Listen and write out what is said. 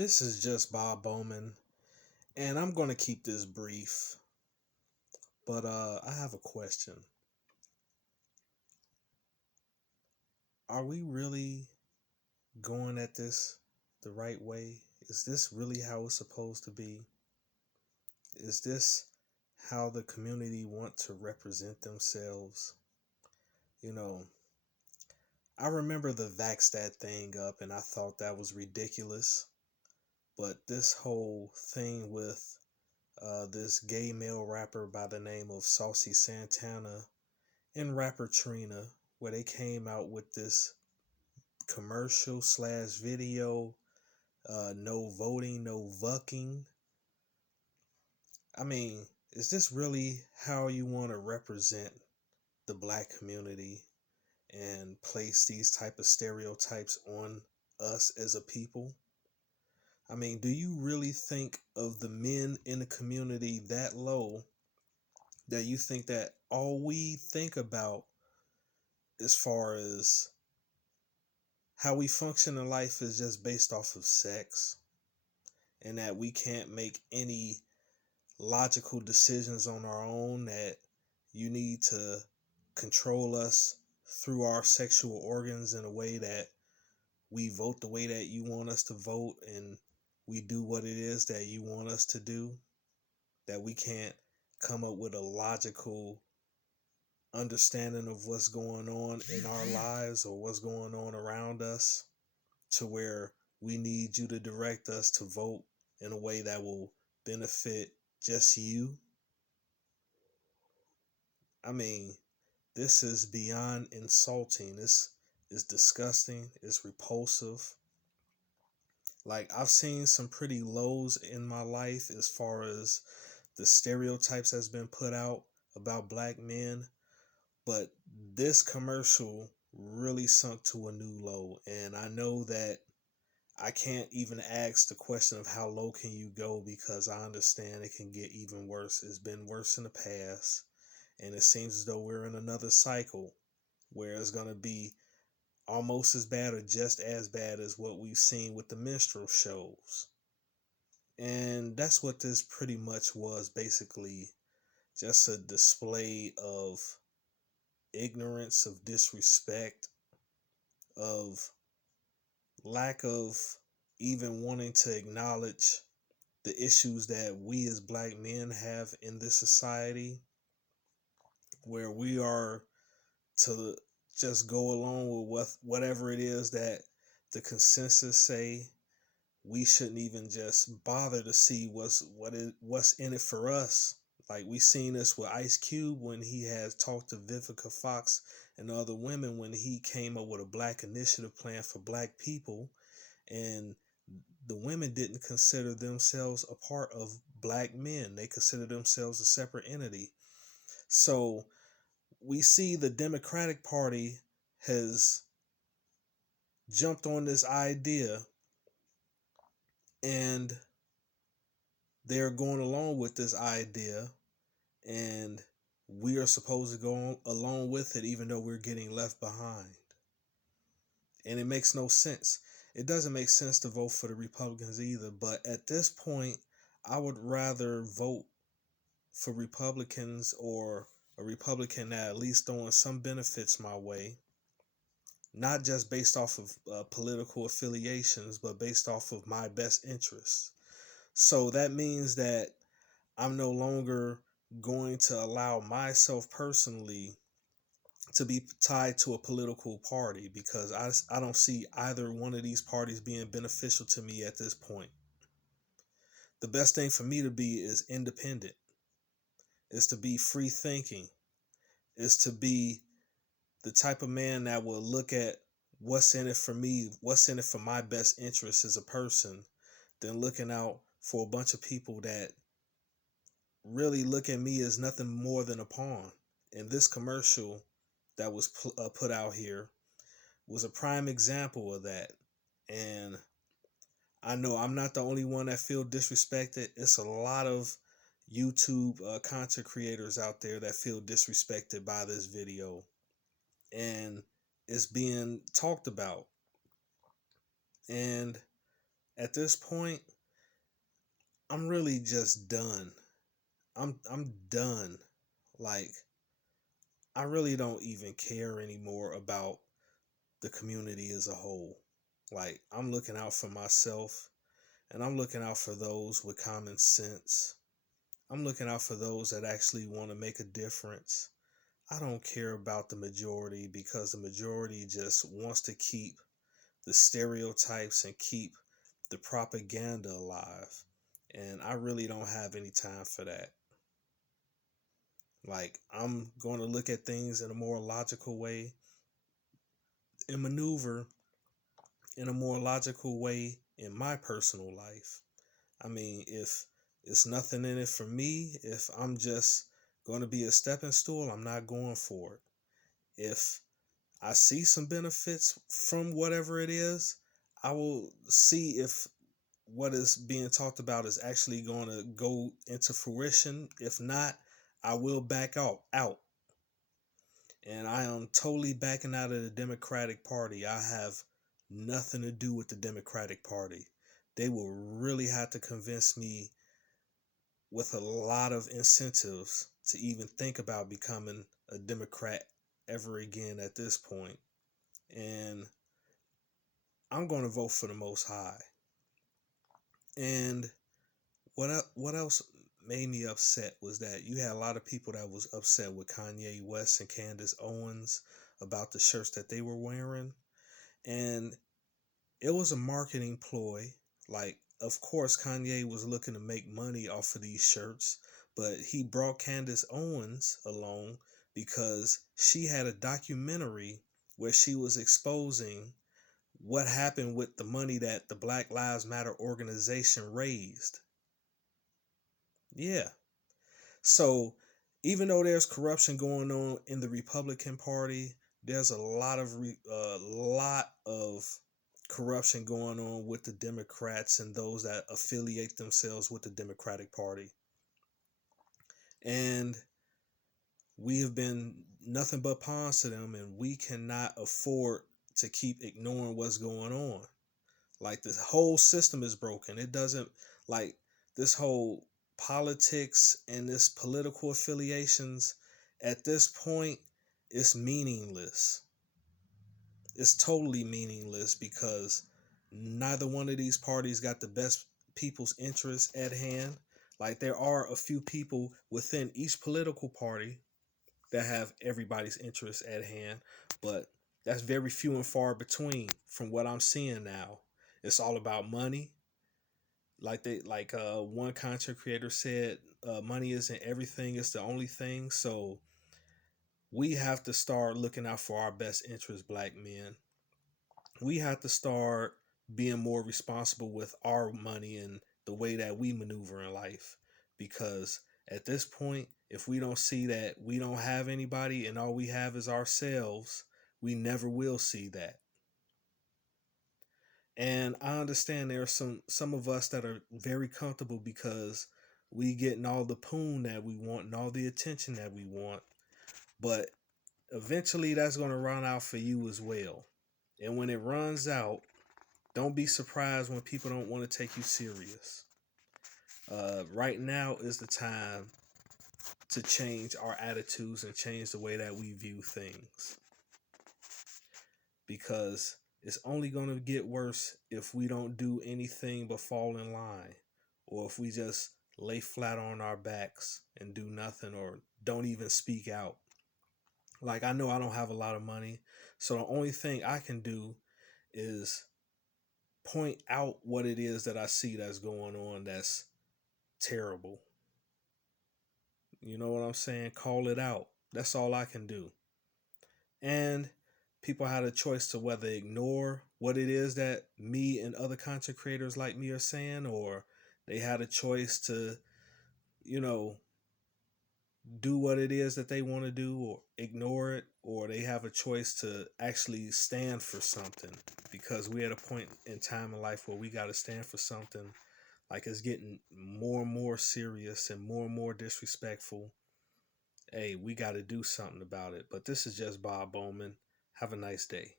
This is just Bob Bowman, and I'm going to keep this brief. But I have a question. Are we really going at this the right way? Is this really how it's supposed to be? Is this how the community want to represent themselves? You know, I remember the vax that thing up and I thought that was ridiculous. But this whole thing with this gay male rapper by the name of Saucy Santana and rapper Trina, where they came out with this commercial slash video, no voting, no vucking. I mean, is this really how you want to represent the black community and place these type of stereotypes on us as a people? I mean, do you really think of the men in the community that low that you think that all we think about as far as how we function in life is just based off of sex, and that we can't make any logical decisions on our own, that you need to control us through our sexual organs in a way that we vote the way that you want us to vote and we do what it is that you want us to do, that we can't come up with a logical understanding of what's going on in our lives or what's going on around us, to where we need you to direct us to vote in a way that will benefit just you. I mean, this is beyond insulting. This is disgusting. It's repulsive. Like, I've seen some pretty lows in my life as far as the stereotypes that's been put out about black men, but this commercial really sunk to a new low. And I know that I can't even ask the question of how low can you go, because I understand it can get even worse. It's been worse in the past, and it seems as though we're in another cycle where it's going to be almost as bad or just as bad as what we've seen with the minstrel shows. And that's what this pretty much was, basically just a display of ignorance, of disrespect, of lack of even wanting to acknowledge the issues that we as black men have in this society, where we are to just go along with whatever it is that the consensus say. We shouldn't even just bother to see what's in it for us. Like, we seen this with Ice Cube when he has talked to Vivica Fox and other women, when he came up with a black initiative plan for black people, and the women didn't consider themselves a part of black men. They considered themselves a separate entity. So we see the Democratic Party has jumped on this idea, and they're going along with this idea, and we are supposed to go along with it even though we're getting left behind. And it makes no sense. It doesn't make sense to vote for the Republicans either, but at this point, I would rather vote for Republicans, or a Republican that at least throwing some benefits my way, not just based off of political affiliations, but based off of my best interests. So that means that I'm no longer going to allow myself personally to be tied to a political party, because I don't see either one of these parties being beneficial to me at this point. The best thing for me to be is independent, is to be free thinking, is to be the type of man that will look at what's in it for me, what's in it for my best interest as a person, than looking out for a bunch of people that really look at me as nothing more than a pawn. And this commercial that was put out here was a prime example of that. And I know I'm not the only one that feel disrespected. It's a lot of YouTube content creators out there that feel disrespected by this video, and it's being talked about. And at this point, I'm really just done. I'm done. Like, I really don't even care anymore about the community as a whole. Like, I'm looking out for myself, and I'm looking out for those with common sense. I'm looking out for those that actually want to make a difference. I don't care about the majority, because the majority just wants to keep the stereotypes and keep the propaganda alive. And I really don't have any time for that. Like, I'm going to look at things in a more logical way and maneuver in a more logical way in my personal life. I mean, if it's nothing in it for me, if I'm just going to be a stepping stool, I'm not going for it. If I see some benefits from whatever it is, I will see if what is being talked about is actually going to go into fruition. If not, I will back out. And I am totally backing out of the Democratic Party. I have nothing to do with the Democratic Party. They will really have to convince me with a lot of incentives to even think about becoming a Democrat ever again at this point. And I'm going to vote for the Most High. And what else made me upset was that you had a lot of people that was upset with Kanye West and Candace Owens about the shirts that they were wearing. And it was a marketing ploy. Like, of course, Kanye was looking to make money off of these shirts, but he brought Candace Owens along because she had a documentary where she was exposing what happened with the money that the Black Lives Matter organization raised. Yeah. So even though there's corruption going on in the Republican Party, there's a lot of corruption going on with the Democrats and those that affiliate themselves with the Democratic Party. And we have been nothing but pawns to them, and we cannot afford to keep ignoring what's going on. Like, this whole system is broken. It doesn't, like, this whole politics and this political affiliations at this point is meaningless. It's totally meaningless because neither one of these parties got the best people's interests at hand. Like, there are a few people within each political party that have everybody's interests at hand, but that's very few and far between from what I'm seeing now. It's all about money. One content creator said, money isn't everything, it's the only thing. So we have to start looking out for our best interests, black men. We have to start being more responsible with our money and the way that we maneuver in life. Because at this point, if we don't see that we don't have anybody and all we have is ourselves, we never will see that. And I understand there are some of us that are very comfortable because we getting all the poon that we want and all the attention that we want. But eventually that's going to run out for you as well. And when it runs out, don't be surprised when people don't want to take you serious. Right now is the time to change our attitudes and change the way that we view things. Because it's only going to get worse if we don't do anything but fall in line, or if we just lay flat on our backs and do nothing or don't even speak out. Like, I know I don't have a lot of money, so the only thing I can do is point out what it is that I see that's going on that's terrible. You know what I'm saying? Call it out. That's all I can do. And people had a choice to whether ignore what it is that me and other content creators like me are saying, or they had a choice to, you know, do what it is that they want to do or ignore it, or they have a choice to actually stand for something, because we're at a point in time in life where we got to stand for something. Like, it's getting more and more serious and more disrespectful. Hey, we got to do something about it. But this is just Bob Bowman. Have a nice day.